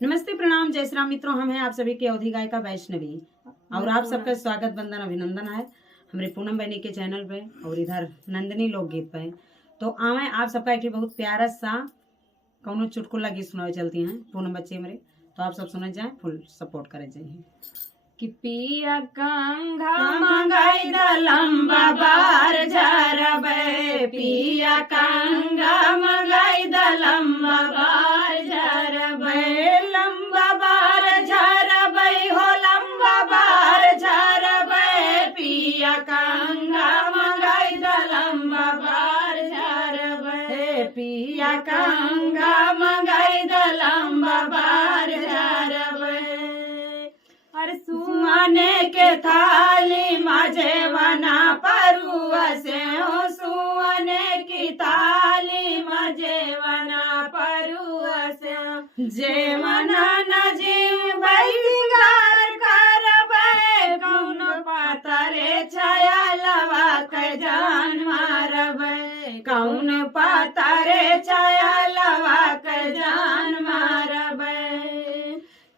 नमस्ते, प्रणाम, जय श्री राम मित्रों। हम हैं आप सभी के अवधि गायिका वैष्णवी और आप सबका स्वागत वंदन अभिनंदन है हमारे पूनम बहनी के चैनल पे और इधर नंदिनी लोकगीत पे। तो आवे आप सबका एक बहुत प्यारा सा कौनो चुटकुला गीत सुनावे चलती हैं पूनम बच्चे मेरे। तो आप सब सुने जाए, फुल सपोर्ट करे जाइए। कि पिया कंघा मंगाई द लंबा बार झरबे, पिया कंघा मंगाई द लंबा बार झरबे, लंबा बार झरबे हो लंबा बार झरबे, पिया कंघा मंगाई द लंबा बार झरबे, पिया कंघा मंगाई द लंबा बार झरबे। सुआने के थाली माझे वना परुआ से हो, सुआने की थाली माझे वना परुआ से, जे मना न जीव सिंगार करबे, कौन पातरे छाया लवा के जान मारबे, कौन पातरे छाया लवा के जान मारबे।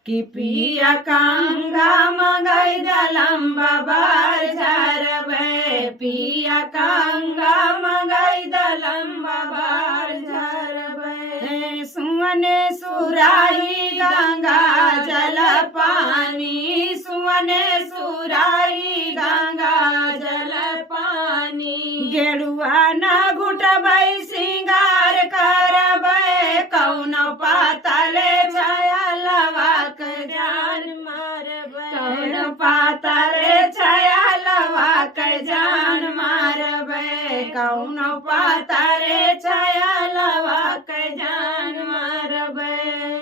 कि पिया कंघा मंगाई द लंबा बार झरबे, पिया कंघा मंगाई द लंबा बार झरबे, सुवने सुराही गंगा जल पानी, सुवने सुराही गंगा जल पानी, गेरुआ न घुटबै सिंगार करबै, कौन पातले छाया लवा के जान मारबै, कौन पातले छाया लवा के जान मारबै, कौन पातले छाया लवा के जान मारबै।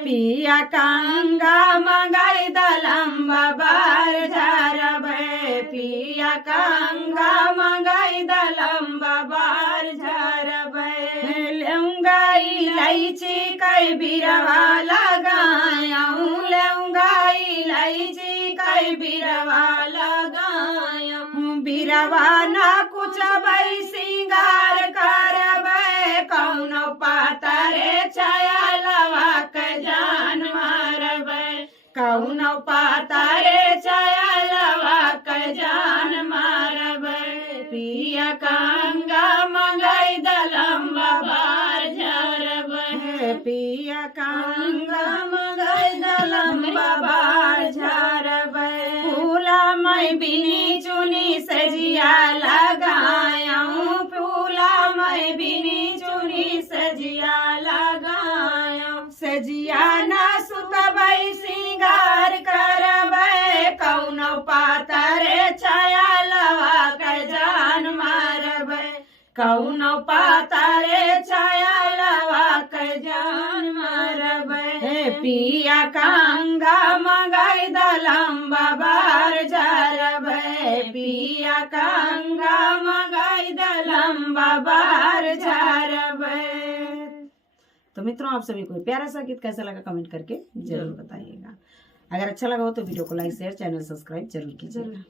पिया कंघा मंगाई द लंबा बार झरबे, पिया कंघा मंगाई द लंबा बार झरबे, लेऊंगा इलायची कई बिरवा लगाऊं, लेऊंगा इलायची कई बिरवा लगाऊं, बिरवा न कुछ बई सिंगार करबे, कौन पातरे छाया लवा के जान मारबे, कौन पातरे छाया लवा के जान मारबे। पिया कंघा मंगाई द लंबा बार झरबे, पिया कंघा मंगाई द लंबा बार झरबे, फूला मैं बिनी चुनी सजिया लगाऊं, फूला मैं बिनी चुनी सजिया लगाऊं, सजिया न सुतबै सिंगार करबै, कौन पातरे छाया लवा के जान मारबै, कौन पातरे छाया लवा के जान मारबै। पिया कंघा मंगाई द लंबा बार झरबे, पिया कंघा मंगाई द लंबा बार झरबे। तो मित्रों, आप सभी को प्यारा सा गीत कैसा लगा कमेंट करके जरूर बताइएगा। अगर अच्छा लगा हो तो वीडियो को लाइक शेयर चैनल सब्सक्राइब जरूर कीजिएगा।